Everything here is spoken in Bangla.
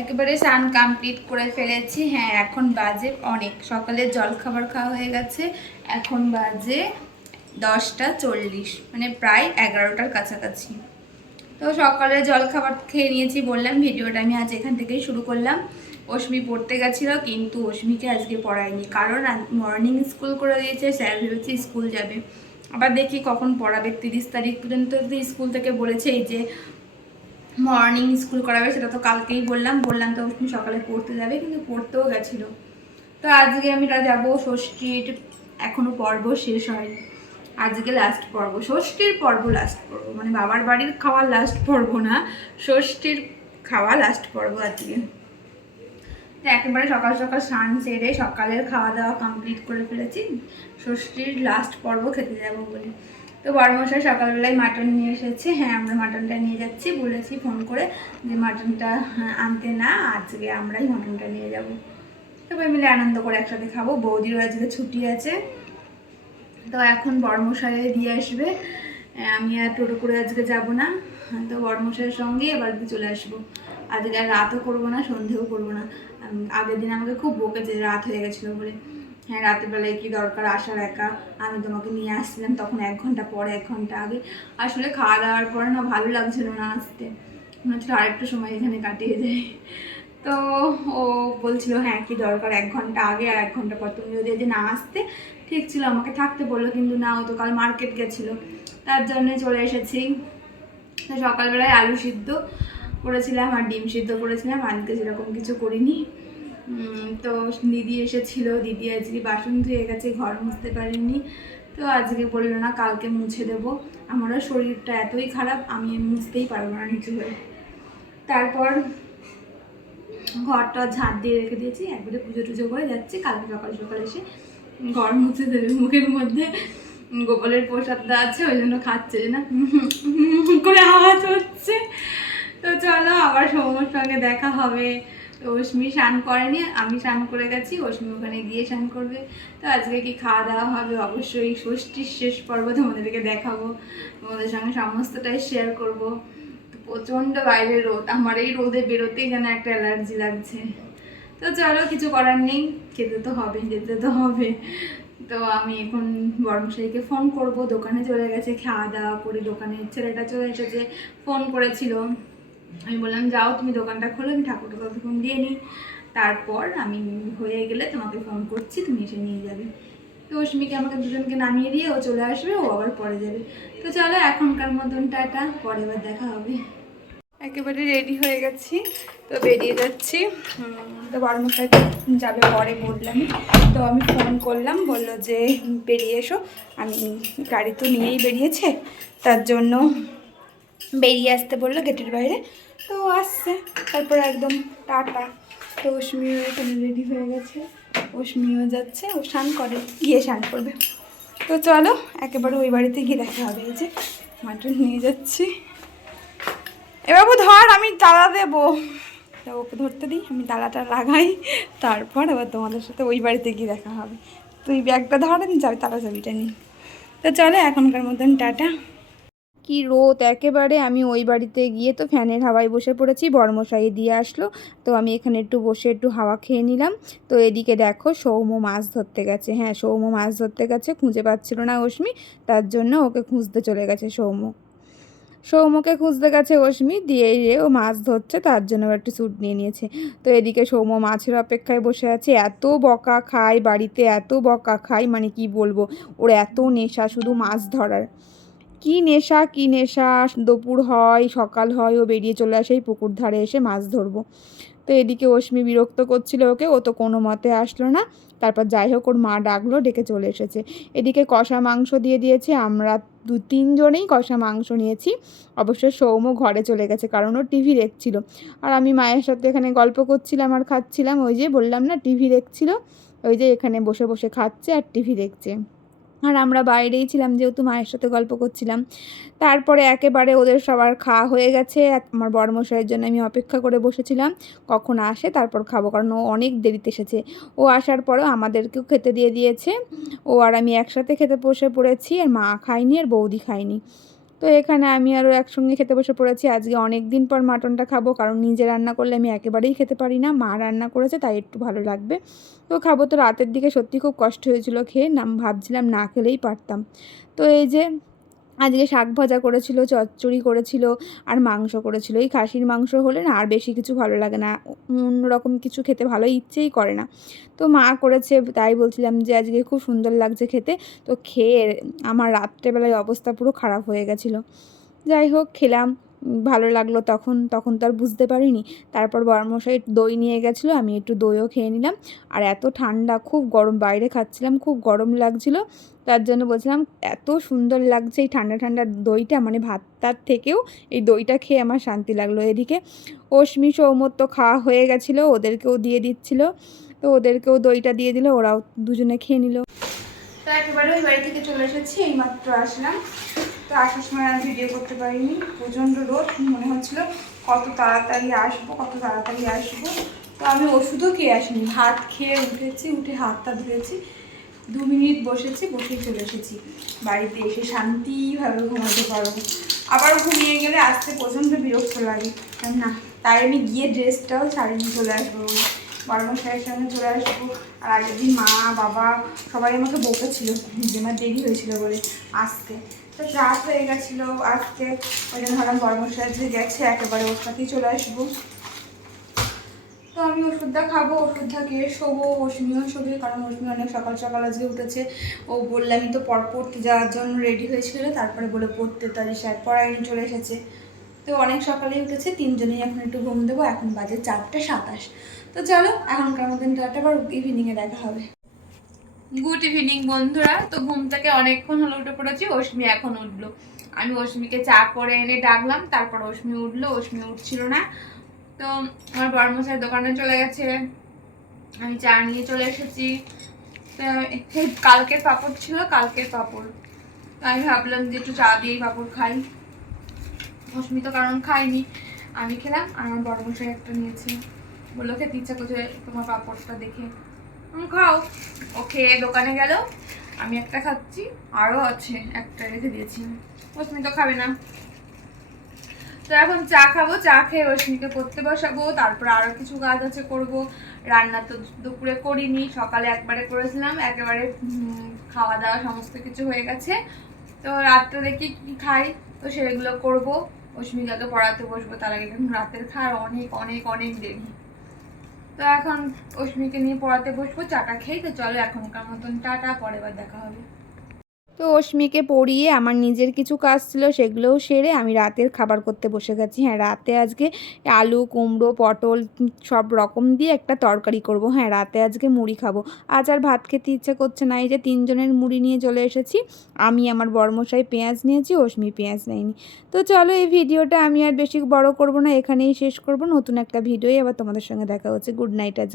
একেবারে স্নান কমপ্লিট করে ফেলেছি। হ্যাঁ এখন বাজে অনেক। সকালে জল খাবার খাওয়া হয়ে গেছে। এখন বাজে দশটা চল্লিশ মানে প্রায় এগারোটার কাছাকাছি। তো সকালে জল খাবার খেয়ে নিয়েছি বললাম, ভিডিওটা আমি আজ এখান থেকেই শুরু করলাম। অশ্মি পড়তে গেছিল, কিন্তু অশ্মিকে আজকে পড়ায়নি। কারণ মর্নিং স্কুল করে দিয়েছে, স্যার ভেবেছে স্কুল যাবে। আবার দেখি কখন পড়াবে, তিরিশ তারিখ পর্যন্ত স্কুল থেকে বলেছে এই যে মর্নিং স্কুল করাবে, সেটা তো কালকেই বললাম। বললাম তো অশ্মি সকালে পড়তে যাবে, কিন্তু পড়তেও গেছিল। তো আজকে আমি তা যাব, ষষ্ঠীর এখনও পর্ব শেষ হয়নি। আজকে লাস্ট পর্ব, ষষ্ঠীর পর্ব লাস্ট পর্ব। মানে বাবার বাড়ির খাওয়া লাস্ট পর্ব না, ষষ্ঠীর খাওয়া লাস্ট পর্ব আজকে। তো একেবারে সকাল সকাল স্নান সেরে সকালের খাওয়া দাওয়া কমপ্লিট করে ফেলেছি। ষষ্ঠীর লাস্ট পর্ব খেতে যাব বলে। তো বড়মশাই সকালবেলায় মাটন নিয়ে এসেছে। হ্যাঁ আমরা মাটনটা নিয়ে যাচ্ছি। বলেছি ফোন করে যে মাটনটা হ্যাঁ, আনতে না আজকে আমরাই মাটনটা নিয়ে যাব। সবাই মিলে আনন্দ করে একসাথে খাব। বৌদিরও আজকে ছুটি আছে। তো এখন বর্মশাই দিয়ে আসবে। আমি আর টোটো করে আজকে যাব না। তো বর্মশাইয়ের সঙ্গে এবার চলে আসব। আজকে আর রাতও করব না সন্ধেও করব না। আগের দিন আমাকে খুব বকেছে রাত হয়ে গেছিল বলে। হ্যাঁ রাতের বেলায় কি দরকার আসার একা? আমি তোমাকে নিয়ে আসছিলাম তখন এক ঘণ্টা পরে, এক ঘণ্টা আগে। আসলে খাওয়া দাওয়ার পরে না ভালো লাগছিল না আসতে। মনে হচ্ছিল আরেকটু সময় এখানে কাটিয়ে যায় তো ও বলছিল হ্যাঁ কি দরকার? এক ঘণ্টা আগে আর এক ঘণ্টা পর তুমি যদি আজ না আসতে। ঠিক ছিল, আমাকে থাকতে বলল, কিন্তু না, ও তো কাল মার্কেট গেছিল। তার জন্য চলে এসেছি। সকালবেলায় আলু সিদ্ধ করেছিলাম আর ডিম সিদ্ধ করেছিলাম। আজকে সেরকম কিছু করিনি। তো দিদি এসেছিল দিদি আজকে বাসন ধুয়ে গেছে ঘর মুছতে পারিনি তো আজকে বলল না কালকে মুছে দেবো আমারও শরীরটা এতই খারাপ আমি মুছতেই পারব না নিচু হয়ে তারপর ঘরটা ঝাঁট দিয়ে রেখে দিয়েছি একবারে পুজো টুজো করে যাচ্ছি কালকে সকাল সকাল এসে ঘর মুছে দেবে মুখের মধ্যে গোপালের প্রসাদটা আছে ওই জন্য খাচ্ছে না করে আওয়াজ হচ্ছে তো চলো আবার সৌম্যর সঙ্গে দেখা হবে তো অশ্মি স্নান করেনি, আমি স্নান করে গেছি, অশ্মি ওখানে গিয়ে স্নান করবে। তো আজকে কি খাওয়া দাওয়া হবে? অবশ্যই ষষ্ঠীর শেষ পর্ব তোমাদেরকে দেখাবো। তোমাদের সঙ্গে সমস্তটাই শেয়ার করব। প্রচণ্ড বাইরে রোদ, আমার এই রোদে বেরোতেই যেন একটা অ্যালার্জি লাগছে। তো চলো, কিছু করার নেই, খেতে তো হবে যেতে তো হবে। তো আমি এখন বর্মশাইকে ফোন করব, দোকানে চলে গেছে, খাওয়া দাওয়া করে দোকানের ছেলেটা চলে এসেছে ফোন করেছিল। আমি বললাম, যাও, তুমি দোকানটা খোলো, আমি ঠাকুরটা ততক্ষণ দিয়ে নিই। তারপর আমি হয়ে গেলে তোমাকে ফোন করছি, তুমি এসে নিয়ে যাবে। তো অশ্মিকে আমাকে দুজনকে নামিয়ে দিয়ে ও চলে আসবে, ও আবার পরে যাবে। তো চলো, এখনকার মতন টাটা, পরে এবার দেখা হবে। একেবারে রেডি হয়ে গেছি, তো বেরিয়ে যাচ্ছি। তো বারমশাই যাবে পরে বললাম। তো আমি ফোন করলাম, বলল যে বেরিয়ে এসো, আমি গাড়ি তো নিয়েই বেরিয়েছে, তার জন্য বেরিয়ে আসতে বলল গেটের বাইরে। তো আসছে। তারপর একদম টাটা। তো অশ্মিও এখানে রেডি হয়ে গেছে। অশ্মিও যাচ্ছে। ও স্নান করে। গিয়ে স্নান করবে। তো চলো, একেবারে ওই বাড়িতে গিয়ে দেখা হবে। এই যে মাটন নিয়ে যাচ্ছি। এবার ধর, আমি তালা দেবো। তো ওকে ধরতে দিই। আমি তালাটা লাগাই। তারপর আবার তোমাদের সাথে ওই বাড়িতে গিয়ে দেখা হবে। তুই ব্যাগটা ধর, আমি যাবি তালা চাবিটা নিই তো চলো, এখনকার মতন টাটা। কি রোদ, একেবারে আমি ওই বাড়িতে গিয়ে তো ফ্যানের হাওয়ায় বসে পড়েছি বর্মশাই দিয়ে আসলো। তো আমি এখানে একটু বসে একটু হাওয়া খেয়ে নিলাম। তো এদিকে দেখো সৌম্য মাছ ধরতে গেছে। হ্যাঁ সৌম্য মাছ ধরতে গেছে, খুঁজে পাচ্ছিল না অশ্মি, তার জন্য ওকে খুঁজতে চলে গেছে সৌম্য। সৌম্যকে খুঁজতে গেছে অশ্মি, দিয়ে ও মাছ ধরছে, তার জন্য একটু স্যুট নিয়ে নিয়েছে। তো এদিকে সৌম্য মাছের অপেক্ষায় বসে আছে, এত বকা খায় বাড়িতে, এত বকা খায় মানে কি বলব? ওর এত নেশা শুধু মাছ ধরার। কি নেশা কি নেশা? দুপুর হয়, সকাল হয়, ও বেরিয়ে চলে আসে এই পুকুর ধারে এসে মাছ ধরবো। তো এদিকে অশ্মি বিরক্ত করছিল ওকে, ও তো কোনো মতে আসলো না। তারপর যাই হোক, ওর মা ডাকলো, ডেকে চলে এসেছে। এদিকে কষা মাংস দিয়ে দিয়েছে, আমরা দু তিনজনেই কষা মাংস নিয়েছি। অবশ্য সৌম্য ঘরে চলে গেছে, কারণ ও টিভি দেখছিল। আর আমি মায়ের সাথে এখানে গল্প করছিলাম আর খাচ্ছিলাম, ওই যে বললাম না, টিভি দেখছিল। ওই যে এখানে বসে বসে খাচ্ছে আর টিভি দেখছে। আর আমরা বাইরেই ছিলাম, যেহেতু মায়ের সাথে গল্প করছিলাম। তারপরে একেবারে ওদের সবার খাওয়া হয়ে গেছে। আমার বড়মশাইয়ের জন্য আমি অপেক্ষা করে বসেছিলাম, কখন আসে তারপর খাব, কারণ ও অনেক দেরিতে এসেছে। ও আসার পরেও আমাদেরকেও খেতে দিয়ে দিয়েছে। ও আর আমি একসাথে খেতে বসে পড়েছি, আর মা খায়নি, আর বৌদি খায়নি। তো এখানে আমি আরও একসঙ্গে খেতে বসে পড়েছি। আজকে অনেক দিন পর মাটনটা খাব, কারণ নিজে রান্না করলে আমি একেবারেই খেতে পারি না। মা রান্না করেছে, তাই একটু ভালো লাগবে। তো খাব তো রাতের দিকে, সত্যি খুব কষ্ট হয়েছিল খেয়ে। নাম ভাবছিলাম না খেলেই পারতাম। তো এই যে আজকে শাক ভাজা করেছিল, চচ্চড়ি করেছিল আর মাংস করেছিল। এই খাসির মাংস হলে না আর বেশি কিছু ভালো লাগে না। অন্যরকম কিছু খেতে ভালো ইচ্ছেই করে না। তো মা করেছে, তাই বলছিলাম যে আজকে খুব সুন্দর লাগছে খেতে। তো খেয়ে আমার রাত্রেবেলায় অবস্থা পুরো খারাপ হয়ে গেছিল। যাই হোক, খেলাম। ভালো লাগল তখন তখন তো আর বুঝতে পারিনি। তারপর বড়মশাই দই নিয়ে গেছিল, আমি একটু দইও খেয়ে নিলাম। আর এত ঠান্ডা, খুব গরম, বাইরে খাচ্ছিলাম, খুব গরম লাগছিল। তার জন্য বলছিলাম, এত সুন্দর লাগছে এই ঠান্ডা ঠান্ডা দইটা। মানে ভাতটার থেকেও এই দইটা খেয়ে আমার শান্তি লাগল এদিকে। অশ্মি সৌমত তো খাওয়া হয়ে গেছিল, ওদেরকেও দিয়ে দিচ্ছিল। তো ওদেরকেও দইটা দিয়ে দিল, ওরাও দুজনে খেয়ে নিল। তো একেবারে ওই বাড়ি থেকে চলে এসেছি, এইমাত্র আসলাম। তো আসার সময় আর ভিডিও করতে পারিনি। প্রচণ্ড রোদ, মনে হচ্ছিল কত তাড়াতাড়ি আসব, কত তাড়াতাড়ি আসব। তো আমি ওষুধও খেয়ে আসিনি। ভাত খেয়ে উঠেছি, উঠে হাতটা ধুয়েছি। দু মিনিট বসেছি, বসেই চলে এসেছি। বাড়িতে এসে শান্তিভাবে ঘুমাতে পারব। আবার ঘুমিয়ে গেলে আসতে প্রচণ্ড বিরক্ত লাগে। না, তাই আমি গিয়ে ড্রেসটাও ছাড়িয়ে চলে আসব। বড় মশাইয়ের সঙ্গে চলে আসব। আর আগের দিন মা, বাবা সবাই আমাকে বকেছিল যে আমার দেরি হয়েছিল বলে আসতে। তো রাত হয়ে গেছিল, আজকে ওই জন্য ভাবলাম বড় যে গেছে, একেবারে সাথেই চলে আসব। তো আমি ওষুধটা খাব, ওষুধটা খেয়ে শোবো অশ্মিও শোবে কারণ অশ্মি অনেক সকাল সকাল আজকে উঠেছে। ও বললামই তো পর পড়তে যাওয়ার জন্য রেডি হয়েছিল, তারপরে বলে পড়তে তারি স্যার পড়ায়নি চলে এসেছে। তো অনেক সকালেই উঠেছে, তিনজনেই এখন একটু ঘুম দেবো, এখন বাজে চারটে সাতাশ। তো চলো, এখনকার মতন টাটা, আবার ইভিনিংয়ে দেখা হবে। গুড ইভিনিং বন্ধুরা। তো ঘুম থেকে অনেকক্ষণ হলো উঠে পড়েছি অশ্মি এখন উঠল। আমি অশ্মিকে চা করে এনে ডাকলাম, তারপর অশ্মি উঠল অশ্মি উঠছিল না। তো আমার বড়মশাই দোকানে চলে গেছে। আমি চা নিয়ে চলে এসেছি। তো কালকের পাপড় ছিল, কালকের পাপড়। তো আমি ভাবলাম যে একটু চা দিয়েই পাপড় খাই। অশ্মি তো কারণ খাইনি আমি খেলাম, আর আমার বড়মশাই একটা নিয়েছে। বলল, খেতে ইচ্ছা করছে তোমার পাপড়টা দেখে। খাও। ও খেয়ে দোকানে গেল। আমি একটা খাচ্ছি আরও আছে, একটা রেখে দিয়েছি। অশ্মি তো খাবে না। তো এখন চা খাব, চা খেয়ে রশ্মিকে পড়তে বসাবো, তারপর আরও কিছু কাজ আছে করব। রান্না তো দুপুরে করিনি, সকালে একবারে করেছিলাম, একেবারে খাওয়া দাওয়া সমস্ত কিছু হয়ে গেছে। তো রাত্রে দেখি কি খাই, তো সেগুলো করব। অস্মিকাকে পড়াতে বসবো, তার আগে রাতের খাওয়ার অনেক অনেক অনেক দেরি। তো এখন অশ্মিকে নিয়ে পড়াতে বসবো চাটা খেয়ে তো চলো এখনকার মতন, টাটা পরে দেখা হবে। তো অশ্মিকে পড়িয়ে আমার নিজের কিছু কাজ ছিল সেগুলোও সেরে আমি রাতের খাবার করতে বসে গেছি। হ্যাঁ রাতে আজকে আলু, কুমড়ো, পটল সব রকম দিয়ে একটা তরকারি করব। হ্যাঁ রাতে আজকে মুড়ি খাব। আজ আর ভাত খেতে ইচ্ছে করছে না। এই যে তিনজনের মুড়ি নিয়ে চলে এসেছি। আমি আমার বড়মশাই পেঁয়াজ নিয়েছি, অশ্মি পেঁয়াজ নেয়নি। তো চলো এই ভিডিওটা আমি আর বেশি বড় করব না, এখানেই শেষ করব। নতুন একটা ভিডিওই আবার তোমাদের সঙ্গে দেখা হচ্ছে। গুড নাইট আজকে।